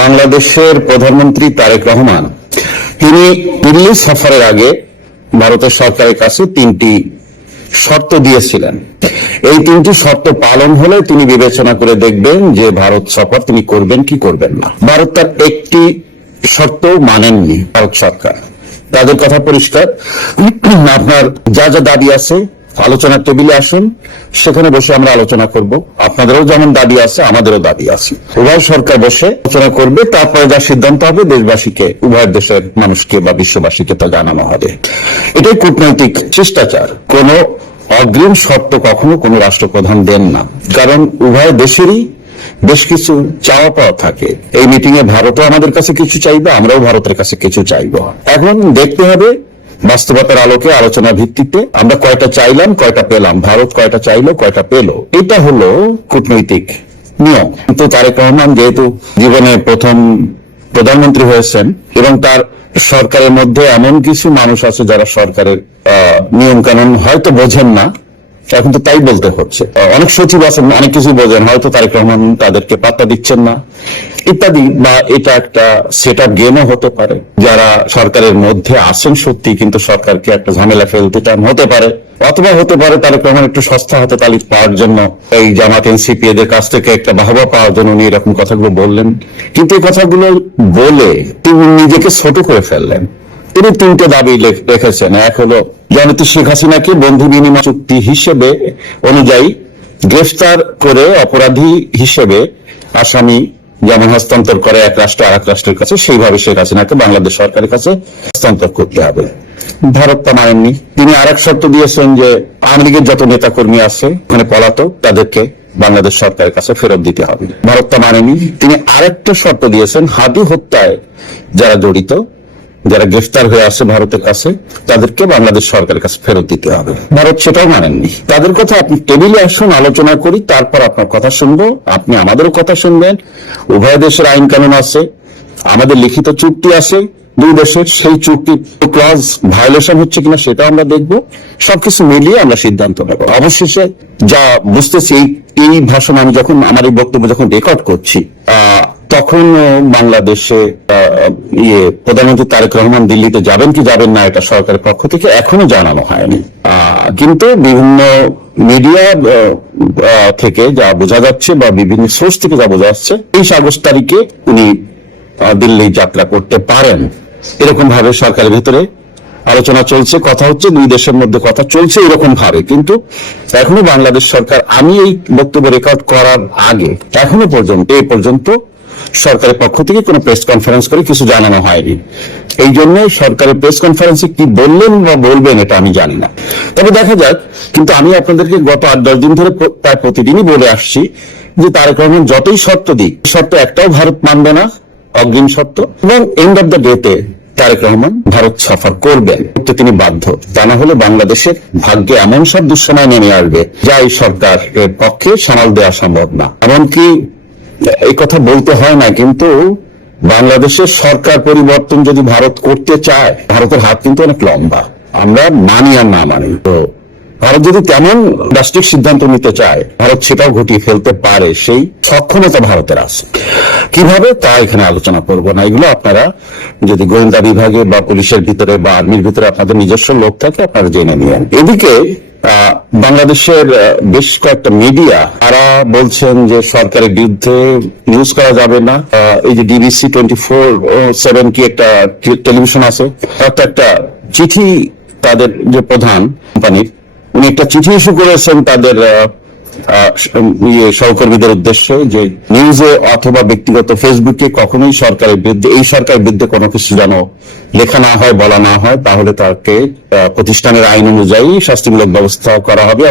বাংলাদেশের প্রধানমন্ত্রী তারেক রহমান তিনি দিল্লি সফরের আগে ভারতের সরকারের কাছে 3টি শর্ত দিয়েছিলেন। এই 3টি শর্ত পালন হলে তিনি বিবেচনা করে দেখবেন যে ভারত সফর তিনি করবেন কি করবেন না। ভারত তার একটি শর্ত মানেননি। ভারত সরকার তাদের কথা পরিষ্কার, আপনার যা যা দাবি আছে আলোচনার টেবিলে আসুন, সেখানে বসে আমরা আলোচনা করব। আপনাদেরও যেমন দাবি আছে আমাদেরও দাবি আছে, উভয় সরকার বসে আলোচনা করবে, তারপরে যা সিদ্ধান্ত হবে দেশবাসীকে, উভয় দেশের মানুষকে বা বিশ্ববাসীকে তা জানানো হবে। এটাই কূটনৈতিক শিষ্টাচার। কোন অগ্রিম শর্ত কখনো কোন রাষ্ট্রপ্রধান দেন না, কারণ উভয় দেশেরই বেশ কিছু চাওয়া পাওয়া থাকে। এই মিটিং এ ভারতও আমাদের কাছে কিছু চাইবে, আমরাও ভারতের কাছে কিছু চাইব। এখন দেখতে হবে বাস্তবতার আলোকে, আলোচনার ভিত্তিতে আমরা কয়টা চাইলাম কয়টা পেলাম, ভারত কয়টা চাইলো কয়টা পেল। এটা হলো কূটনৈতিক নিয়ম। কিন্তু তারেক রহমান যেহেতু জীবনে প্রথম প্রধানমন্ত্রী হয়েছেন এবং তার সরকারের মধ্যে এমন কিছু মানুষ আছে যারা সরকারের নিয়ম কানুন হয়তো বোঝেন না, এখন তো তাই বলতে হচ্ছে। অনেক সচিব আছেন অনেক কিছু বোঝেন, হয়তো তারেক রহমান তাদেরকে পাত্তা দিচ্ছেন না ইত্যাদি, বা এটা একটা সেট আপ গেমও হতে পারে। যারা সরকারের মধ্যে আসেন সত্যি, কিন্তু সরকারকে একটা ঝামেলা ফেলতে চান, হতে পারে। অথবা হতে পারে তারেক রহমান একটু সস্তা হাতে তালি পাওয়ার জন্য, এই জামাত এনসিপি এদের কাছ থেকে একটা বাহবা পাওয়ার জন্য উনি এরকম কথাগুলো বললেন। কিন্তু এই কথাগুলো বলে তিনি নিজেকে ছোট করে ফেললেন। তিনি 3টে দাবি রেখেছেন। এক হলো জননেত্রী শেখ হাসিনাকে বন্ধু বিনিময় চুক্তি হিসেবে অনুযায়ী গ্রেফতার করে অপরাধী হিসেবে আসামি যেমন হস্তান্তর করে এক রাষ্ট্র আর এক রাষ্ট্রের কাছে, সেইভাবে শেখ হাসিনাকে বাংলাদেশ সরকারের কাছে হস্তান্তর করতে হবে। ভারত তা মানেননি। তিনি আরেক শর্ত দিয়েছেন যে আওয়ামী লীগের যত নেতাকর্মী আছে ওখানে পলাতক, তাদেরকে বাংলাদেশ সরকারের কাছে ফেরত দিতে হবে। ভারত তা মানেনি। তিনি আরেকটা শর্ত দিয়েছেন, হাদি হত্যায় যারা জড়িত, যারা গ্রেফতার হয়ে আসে ভারতের কাছে, তাদেরকে বাংলাদেশ সরকারের কাছে ফেরত দিতে হবে। ভারত সেটাও মানেননি। তাদের কথা আপনি টেবিলে আসুন, আলোচনা করি, তারপর আপনার কথা শুনবো, আপনি আমাদেরও কথা শুনবেন। উভয় দেশের আইন কানুন আছে, আমাদের লিখিত চুক্তি আছে দুই দেশের, সেই চুক্তি ক্লজ ভায়োলেশন হচ্ছে কিনা সেটা আমরা দেখব। সবকিছু মিলিয়ে আমরা সিদ্ধান্ত নেব। অবশেষে যা বুঝতেছি, এই ভাষণ আমি যখন আমার এই বক্তব্য যখন রেকর্ড করছি, তখন বাংলাদেশে প্রধানমন্ত্রী তারেক রহমান দিল্লিতে যাবেন কি যাবেন না এটা সরকারের পক্ষ থেকে এখনো জানানো হয়নি। কিন্তু বিভিন্ন মিডিয়া থেকে যা বোঝা যাচ্ছে বা বিভিন্ন সোর্স থেকে যা বোঝা যাচ্ছে, 23 আগস্ট তারিখে উনি দিল্লি যাত্রা করতে পারেন, এরকম ভাবে সরকারের ভিতরে আলোচনা চলছে, কথা হচ্ছে, দুই দেশের মধ্যে কথা চলছে এরকম ভাবে। কিন্তু এখনো বাংলাদেশ সরকার, আমি এই বক্তব্য রেকর্ড করার আগে এখনো পর্যন্ত এই পর্যন্ত সরকারের পক্ষ থেকে কোনো প্রেস কনফারেন্স করে কিছু জানানো হয়নি। এই জন্য সরকারের প্রেস কনফারেন্সে কি বললেন বা বলবেন এটা আমি জানি না, তবে দেখা যাক। কিন্তু আমি আপনাদেরকে গত 8-10 দিন ধরে প্রায় প্রতিদিনই বলে আসছি যে তারেক রহমান যতই শর্ত দিক, শর্ত একটাও ভারত মানবে না, অগ্রিম শর্ত। এবং এন্ড অব দ্য ডেতে তারেক রহমান ভারত সফর করবেন, তো তিনি বাধ্য। তা না হলে বাংলাদেশের ভাগ্যে এমন সব দুঃসময় নেমে আসবে যা এই সরকারের পক্ষে সামাল দেওয়া সম্ভব না। এমনকি এই কথা বলতে হয় না, কিন্তু বাংলাদেশের সরকার পরিবর্তন যদি ভারত করতে চায়, ভারতের হাত কিন্তু অনেক লম্বা, আমরা মানি আর না মানি। তো ভারত যদি তেমন রাষ্ট্রিক সিদ্ধান্ত নিতে চায়, ভারত সেটাও ঘটিয়ে ফেলতে পারে, সেই সক্ষমতা ভারতের আছে। কিভাবে তা এখানে আলোচনা করবো না, এগুলো আপনারা যদি গোয়েন্দা বিভাগে বা পুলিশের ভিতরে বা আর্মির ভিতরে আপনাদের নিজস্ব লোক থাকে আপনারা জেনে নিয়েন। এদিকে বাংলাদেশের বেশ কয়েকটা মিডিয়া তারা বলছেন যে সরকারের বিরুদ্ধে নিউজ করা যাবে না। এই যে ডিবিসি 24/7 কি একটা টেলিভিশন আছে, একটা চিঠি তাদের যে প্রধান কোম্পানির, উনি একটা চিঠি ইস্যু করেছেন তাদের সহকর্মীদের উদ্দেশ্যে যে নিউজে অথবা ব্যক্তিগত ফেসবুকে কখনোই সরকারের বিরুদ্ধে, এই সরকারের বিরুদ্ধে কোনো কিছু যেন লেখা না হয়, বলা না হয়, তাহলে তাকে প্রতিষ্ঠানের আইন অনুযায়ী শাস্তিমূলক ব্যবস্থা করা হবে।